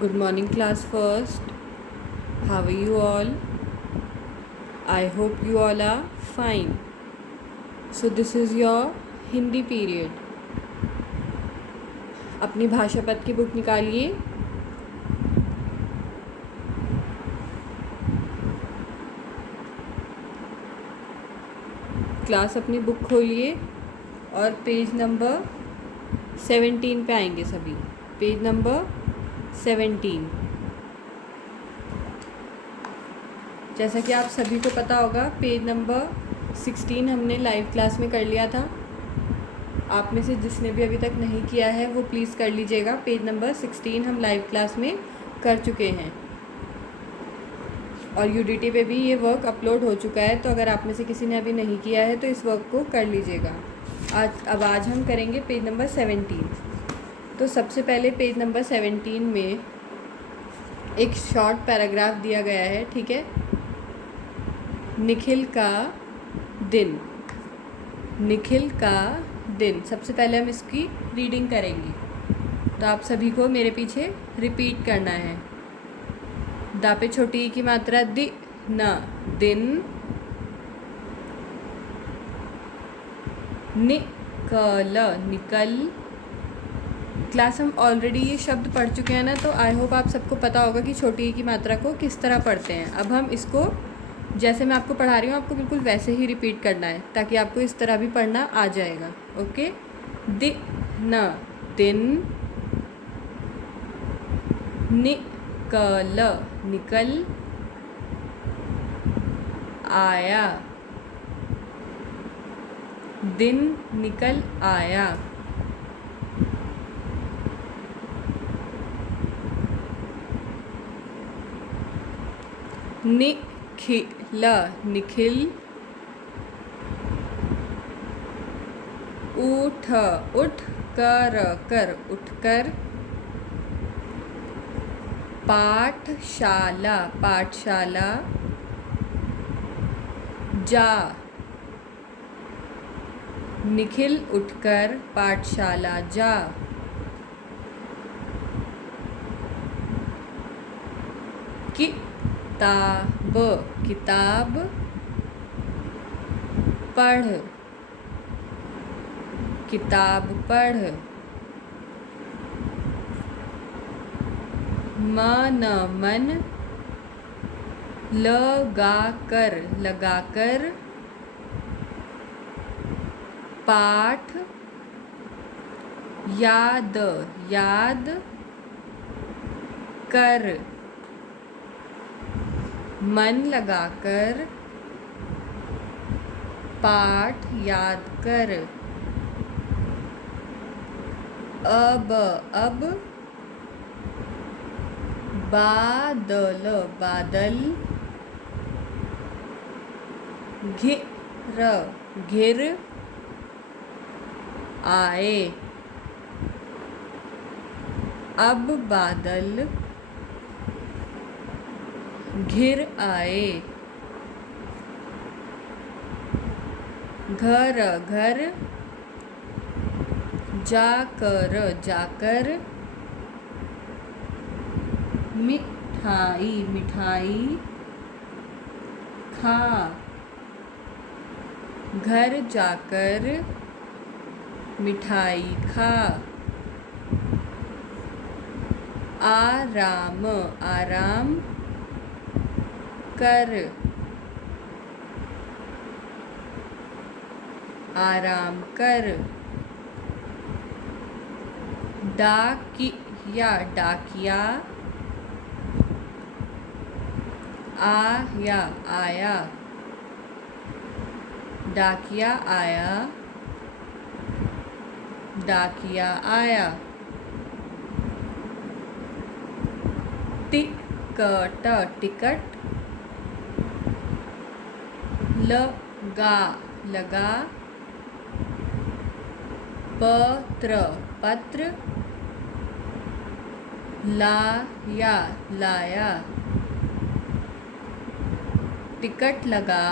Good morning, class first. How are you all? I hope you all are fine. So this is your Hindi period. अपनी भाषा पद की book निकालिए. Class अपनी book खोलिए और पेज नंबर 17 पे आएंगे सभी. Page number 17. जैसा कि आप सभी को पता होगा, पेज नंबर 16 हमने लाइव क्लास में कर लिया था. आप में से जिसने भी अभी तक नहीं किया है वो प्लीज़ कर लीजिएगा. पेज नंबर 16 हम लाइव क्लास में कर चुके हैं और यूडीटी पे भी ये वर्क अपलोड हो चुका है. तो अगर आप में से किसी ने अभी नहीं किया है तो इस वर्क को कर लीजिएगा. आज हम करेंगे पेज नंबर 17. तो सबसे पहले पेज नंबर 17 में एक शॉर्ट पैराग्राफ दिया गया है. ठीक है. निखिल का दिन. निखिल का दिन. सबसे पहले हम इसकी रीडिंग करेंगे. तो आप सभी को मेरे पीछे रिपीट करना है. दा पे छोटी की मात्रा दि न. दिन. निकल निकल. क्लास हम ऑलरेडी ये शब्द पढ़ चुके हैं ना, तो आई होप आप सबको पता होगा कि छोटी की मात्रा को किस तरह पढ़ते हैं. अब हम इसको जैसे मैं आपको पढ़ा रही हूँ आपको बिल्कुल वैसे ही रिपीट करना है ताकि आपको इस तरह भी पढ़ना आ जाएगा. ओके. दि न दिन. निकल निकल. आया. दिन निकल आया. निखिल निखिल. उठ उठ कर कर उठकर. पाठशाला पाठशाला. जा. निखिल उठकर पाठशाला जा. किताब किताब. पढ़. किताब पढ़. मन मन. लगाकर लगाकर. पाठ. याद याद कर. मन लगाकर पाठ याद कर. अब अब. बादल बादल. घिर घिर. आए. अब बादल घिर आए. घर घर. जाकर जाकर. मिठाई मिठाई. खा. घर जाकर मिठाई खा. आराम आराम कर. आराम कर. डाकिया डाकिया. आया आया. डाकिया आया. डाकिया आया. Ticket ticket. लगा लगा. पत्र पत्र. लाया लाया. टिकट लगा.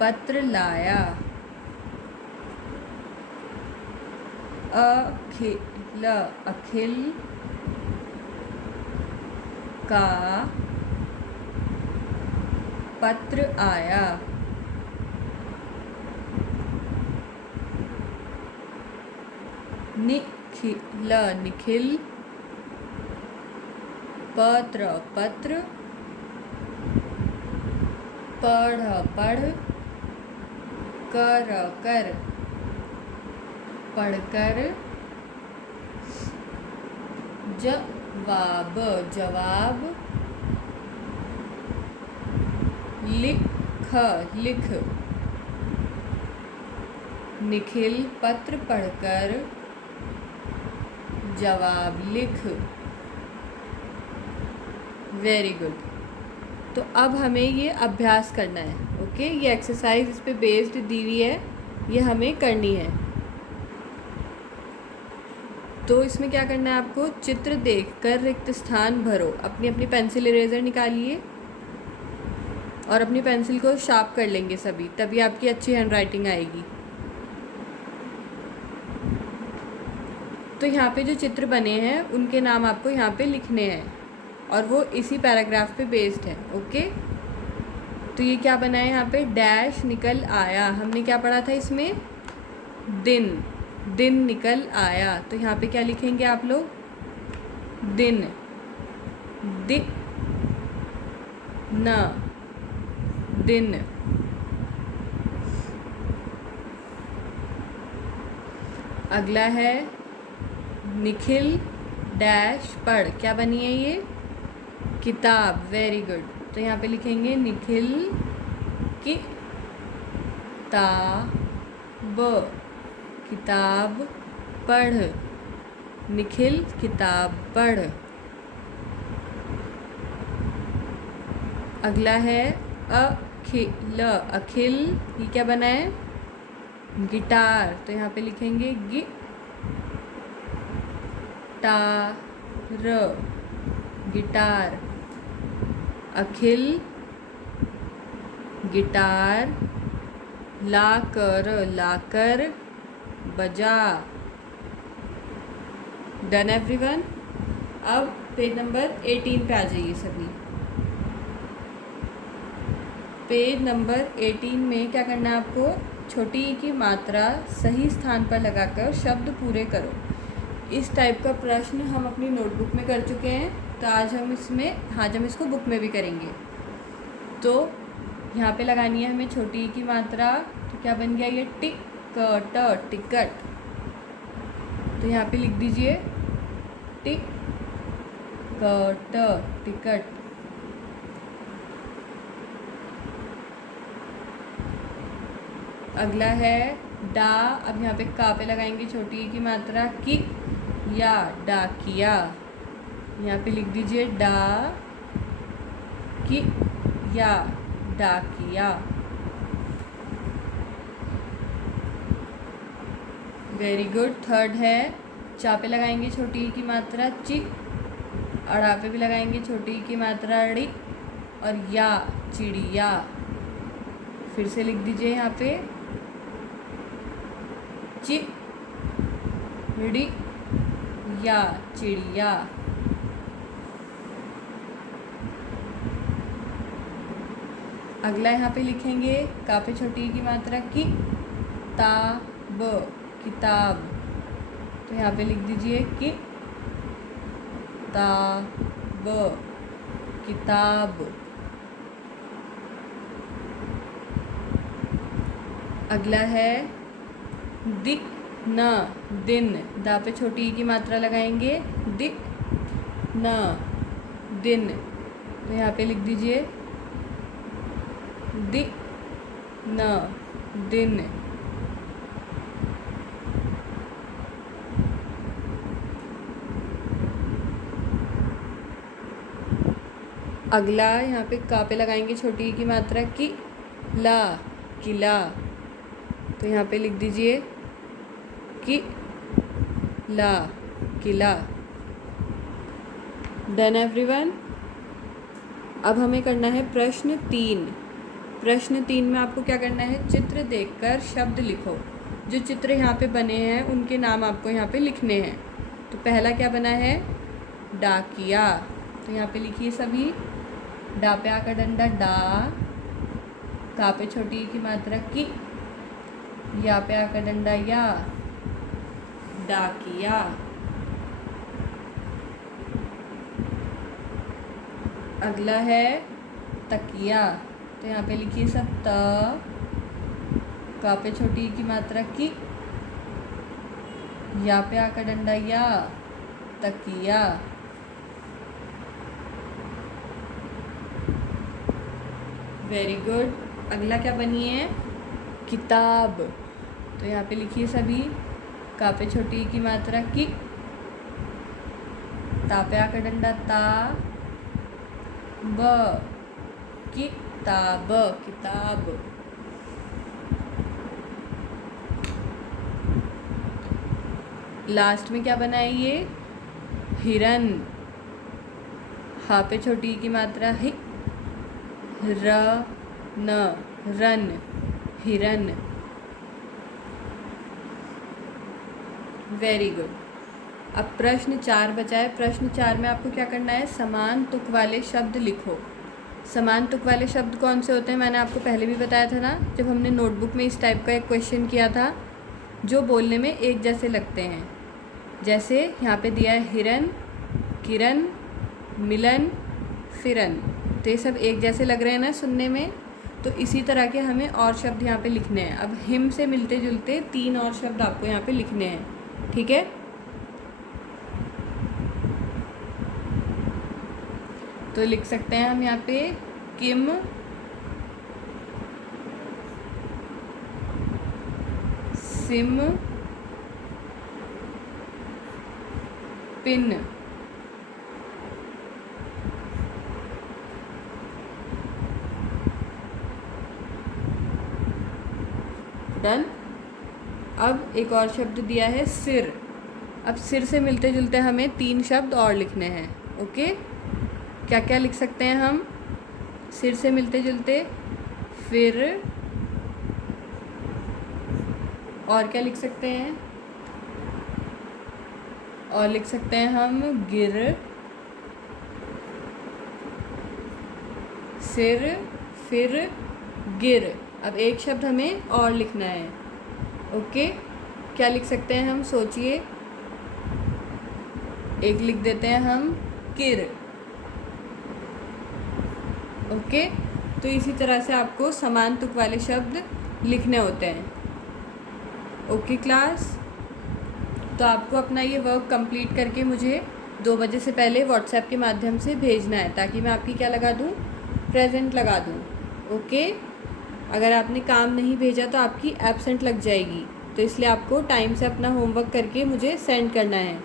पत्र लाया। अखिल अखिल का पत्र आया। निखिल पत्र पढ़ कर पढ़कर जवाब लिख। निखिल पत्र पढ़कर जवाब लिख। Very good. तो अब हमें ये अभ्यास करना है। ओके, ये एक्सरसाइज इस पे बेस्ड दी हुई है, ये हमें करनी है। तो इसमें क्या करना है आपको, चित्र देखकर रिक्त स्थान भरो। अपनी अपनी पेंसिल इरेजर निकालिए और अपनी पेंसिल को शार्प कर लेंगे सभी, तभी आपकी अच्छी हैंडराइटिंग आएगी। तो यहाँ पे जो चित्र बने हैं उनके नाम आपको यहाँ पे लिखने हैं और वो इसी पैराग्राफ पे बेस्ड है। ओके, तो ये क्या बना है यहाँ पे, डैश निकल आया। हमने क्या पढ़ा था इसमें, दिन निकल आया। तो यहाँ पे क्या लिखेंगे आप लोग, दिन दिन। अगला है निखिल डैश पढ़। क्या बनी है ये, किताब। Very good. तो यहाँ पे लिखेंगे निखिल किताब पढ़। निखिल किताब पढ़। अगला है अखिल। ये क्या बना है, गिटार। तो यहाँ पे लिखेंगे गिटार। अखिल गिटार लाकर बजा। Done everyone. अब पेज नंबर 18 पे आ जाइए सभी। पेज नंबर 18 में क्या करना है आपको, छोटी ई की मात्रा सही स्थान पर लगाकर शब्द पूरे करो। इस टाइप का प्रश्न हम अपनी नोटबुक में कर चुके हैं, तो आज हम इसको बुक में भी करेंगे। तो यहाँ पे लगानी है हमें छोटी ई की मात्रा। तो क्या बन गया ये, टिकट। तो यहाँ पे लिख दीजिए टिकट। अगला है डा। अब यहाँ पे का पे लगाएंगे छोटी ई की मात्रा, डाकिया। यहाँ पे लिख दीजिए डाकिया। Very good. थर्ड है चा पे लगाएंगे छोटी ई की मात्रा, अड़ा पे भी लगाएंगे छोटी ई की मात्रा, ड़ी। और या, चिड़िया। फिर से लिख दीजिए यहाँ पे चिड़िया। अगला यहाँ पे लिखेंगे का पे छोटी की मात्रा, किताब। तो यहाँ पे लिख दीजिए किताब। अगला है दिन। दा पे छोटी की मात्रा लगाएंगे, दिन। तो यहाँ पे लिख दीजिए दिन। अगला यहाँ पे का पे लगाएंगे छोटी की मात्रा, किला। तो यहाँ पे लिख दीजिए किला। Done everyone. अब हमें करना है प्रश्न 3। प्रश्न 3 में आपको क्या करना है, चित्र देखकर शब्द लिखो। जो चित्र यहाँ पे बने हैं उनके नाम आपको यहाँ पे लिखने हैं। तो पहला क्या बना है, डाकिया। तो यहाँ पे लिखिए सभी, डा पे आ का डंडा डा, का पे छोटी ई की मात्रा की, या पे आ का डंडा या, डाकिया। अगला है तकिया, तो यहाँ पे लिखिए सब त, का पे छोटी ई की मात्रा की, या पे आ का डंडा या, तकिया। Very good. अगला क्या बनी है? किताब, तो यहाँ पे लिखिए सभी, का पे छोटी ई की मात्रा की, ता पे आ का डंडा ता, ब, किताब, किताब। लास्ट में क्या बना है ये? हिरन, हा पे छोटी ई की मात्रा hi, र, न, रन, हिरन। Very good. अब प्रश्न 4 बचा है। प्रश्न 4 में आपको क्या करना है? समान तुक वाले शब्द लिखो। समान तुक वाले शब्द कौन से होते हैं? मैंने आपको पहले भी बताया था ना, जब हमने नोटबुक में इस टाइप का एक क्वेश्चन किया था, जो बोलने में एक जैसे लगते हैं। जैसे यहाँ पे दिया है हिरन, किरण, मिलन, फिरन, तो ये सब एक जैसे लग रहे हैं ना सुनने में। तो इसी तरह के हमें और शब्द यहाँ पे लिखने हैं। अब हिम से मिलते जुलते 3 और शब्द आपको यहाँ पे लिखने हैं, ठीक है? तो लिख सकते हैं हम यहाँ पे किम, सिम, पिन। डन। अब एक और शब्द दिया है सिर। अब सिर से मिलते जुलते हमें 3 शब्द और लिखने हैं, ओके? क्या क्या लिख सकते हैं हम सिर से मिलते जुलते? फिर, और क्या लिख सकते हैं? और लिख सकते हैं हम गिर, सिर, फिर, गिर। अब एक शब्द हमें और लिखना है, ओके? क्या लिख सकते हैं हम? सोचिए। एक लिख देते हैं हम किर, ओके? तो इसी तरह से आपको समान तुक वाले शब्द लिखने होते हैं, ओके क्लास? तो आपको अपना ये वर्क कंप्लीट करके मुझे 2 बजे से पहले व्हाट्सएप के माध्यम से भेजना है, ताकि मैं आपकी क्या लगा दूँ? प्रेजेंट लगा दूँ, ओके? अगर आपने काम नहीं भेजा तो आपकी एब्सेंट लग जाएगी, तो इसलिए आपको टाइम से अपना होमवर्क करके मुझे सेंड करना है।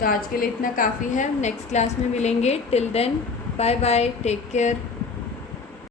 तो आज के लिए इतना काफ़ी है। नेक्स्ट क्लास में मिलेंगे। Till then bye bye, take care.